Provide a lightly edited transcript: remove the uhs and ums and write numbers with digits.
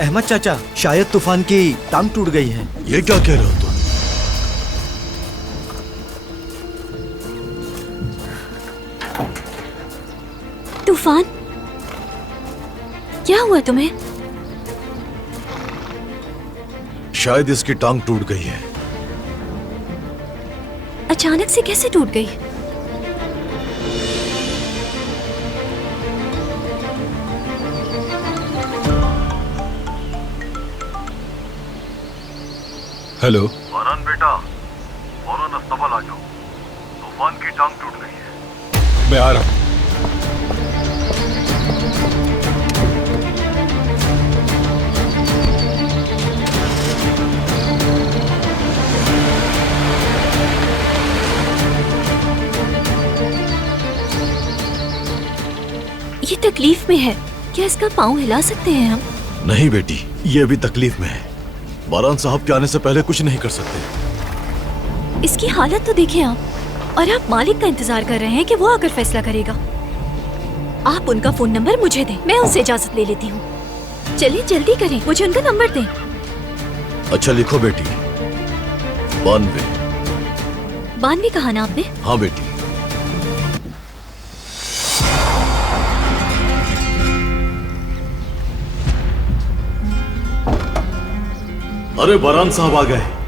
अहमद चाचा, शायद तूफान की टांग टूट गई है। ये क्या कह रहे हो तुम? तूफान, क्या हुआ तुम्हें? शायद इसकी टांग टूट गई है। अचानक से कैसे टूट गई? हेलो वरन बेटा, फौरन अस्पताल आ जाओ। तूफान की टांग टूट गई है। मैं आ रहा हूं। ये तकलीफ में है, क्या इसका पाँव हिला सकते हैं हम? नहीं बेटी, ये अभी तकलीफ में है। बारान साहब के आने से पहले कुछ नहीं कर सकते। इसकी हालत तो देखें आप, और आप मालिक का इंतजार कर रहे हैं कि वो आकर फैसला करेगा। आप उनका फोन नंबर मुझे दें, मैं उनसे इजाजत ले लेती हूँ। चलिए जल्दी करें, मुझे उनका नंबर दें। अच्छा लिखो बेटी, 92। 92 कहा ना आपने? हाँ बेटी। अरे बारान साहब आ गए।